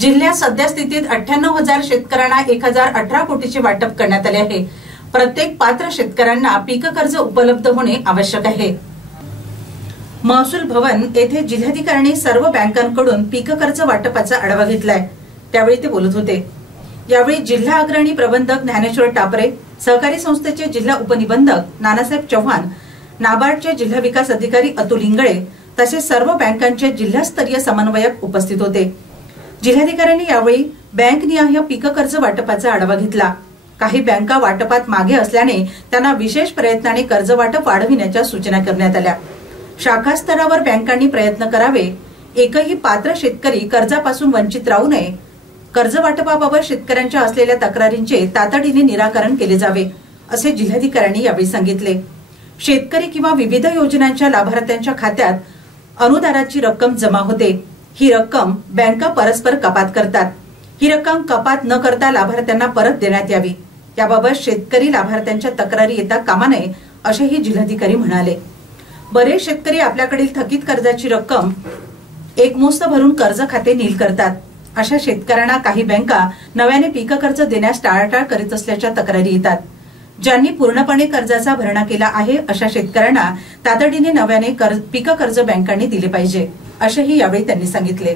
जिल्ह्यात सध्या स्थितीत 98,000 शेतकऱ्यांना 1,018 कोटीचे वाटप करण्यात आले आहे। प्रत्येक पात्र शेतकऱ्यांना पीक कर्ज उपलब्ध होणे आवश्यक आहे। महसूल भवन येथे जिल्हाधिकाऱ्यांनी सर्व बँकांकडून पीक कर्ज वाटपाचा आढावा घेतलाय, त्यावेळी ते बोलत होते। यावेळी जिल्हा अग्रणी प्रबंधक ज्ञानेश्वर टापरे, सहकारी संस्थेचे जिल्हा उपनिबंधक नानासाहेब चव्हाण, नाबार्डचे जिल्हा विकास अधिकारी अतुल इंगळे तसेच सर्व बँकांचे जिल्हास्तरीय समन्वयक उपस्थित होते। जिल्हाधिकाऱ्यांनी यावेळी बँकनिहाय पीक कर्ज वाटपाचा आढावा घेतला। काही बँका वाटपात मागे असल्याने त्यांना विशेष प्रयत्नाने कर्ज वाटप वाढविण्याच्या सूचना करण्यात आल्या। शाखा स्तरावर बँकांनी प्रयत्न करावे, एकही पात्र शेतकरी कर्जापासून वंचित राहू नये, कर्ज वाटपाबाबत शेतकऱ्यांच्या असलेल्या तक्रारींचे तातडीने निराकरण केले जावे, असे जिल्हाधिकाऱ्यांनी यावेळी सांगितले। शेतकरी किंवा विविध योजनांच्या लाभार्थ्यांच्या खात्यात अनुदानाची रक्कम जमा होते। ही रक्कम बँका परस्पर कपात करतात। ही रक्कम कपात न करता लाभार्थ्यांना परत देण्यात यावी, याबाबत शेतकरी लाभार्थ्यांच्या तक्रारी येता कामा नये, असेही जिल्हाधिकारी म्हणाले। बरेच शेतकरी आपल्याकडील थकीत कर्जाची रक्कम एकमुस्त भरून कर्ज खाते नील करतात। अशा शेतकऱ्यांना काही बँका नव्याने पीक कर्ज देण्यास टाळाटाळ करीत असल्याच्या तक्रारी येतात। ज्यांनी पूर्णपणे कर्जाचा भरणा केला आहे अशा शेतकऱ्यांना तातडीने नव्याने पीक कर्ज बँकांनी दिले पाहिजे, असेही यावेळी त्यांनी सांगितले।